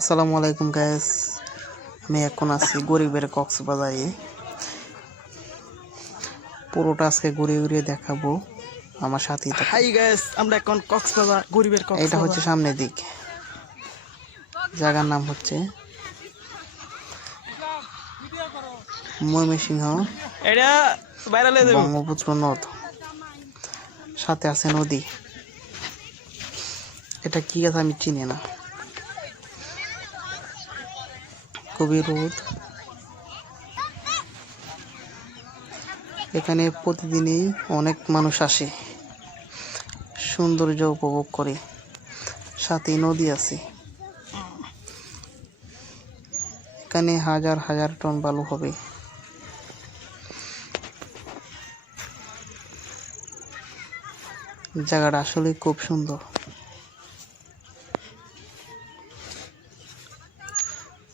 আসসালামু আলাইকুম গ্যাস আমি এখন আছি গরিবের কক্সবাজারে। পুরোটা আজকে ঘুরে ঘুরে দেখাবো আমার থাকো। হাই গাইস আমরা এখন কক্সবাজার গরিবের এটা হচ্ছে সামনের দিক। জায়গার নাম হচ্ছে ময়মনসিংহ এটা বাইরে লয়ে ব্রহ্মপুত্র নদ। সাথে আছে নদী। এটা কি আছে আমি চিনি না। খুবই রোদ এখানে প্রতিদিনই অনেক মানুষ আসে। সৌন্দর্য উপভোগ করে। সাথে নদী আছে। এখানে হাজার হাজার টন বালু হবে। জায়গাটা আসলে খুব সুন্দর।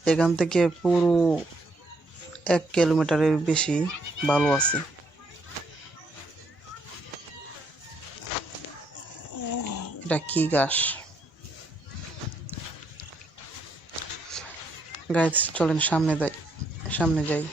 এখান থেকে পুরো এক কিলোমিটারের বেশি বালু আছে। এটা কি গাছ? গাছ চলেন সামনে যাই সামনে যাই।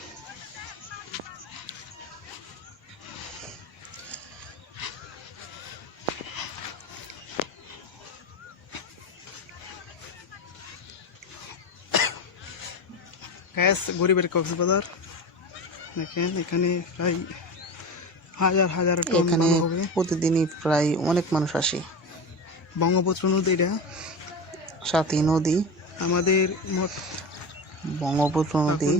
গ্যাস গরিবের কক্সবাজার। দেখেন এখানে প্রায় হাজার হাজার এখানে প্রতিদিনই প্রায় অনেক মানুষ আসে। বঙ্গপুত্র নদী এটা। সাথে নদী। আমাদের মোট ব্রহ্মপুত্র নদী।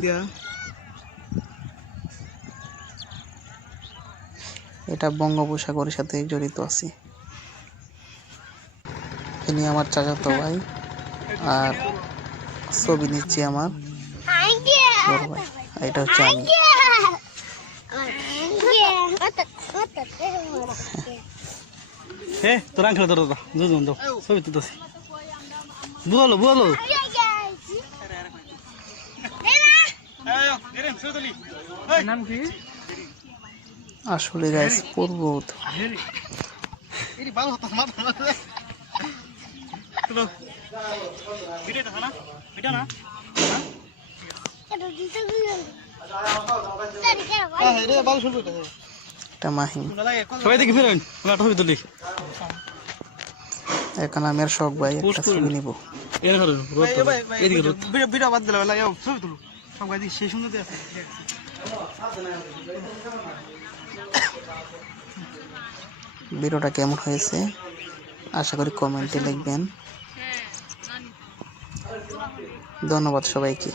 এটা বঙ্গোপসাগরের সাথে জড়িত আছে। ইনি আমার চাচাতো ভাই আর ছবি নিচ্ছি আমার। বড় ভাই। আর এটা হচ্ছে আমি। হে তোর আঙ্কেল ধরো দাদা দুজন দাও ছবি তুলতেছি। বুয়ালো বুয়ালো। আসলে পর্বত এটা মাহিম সবাই দেখি তুলি এখন আমি আর শখ ভাই একটা ছবি নিব ভিডিওটা কেমন হয়েছে? আশা করি কমেন্টে লিখবেন। ধন্যবাদ সবাইকে।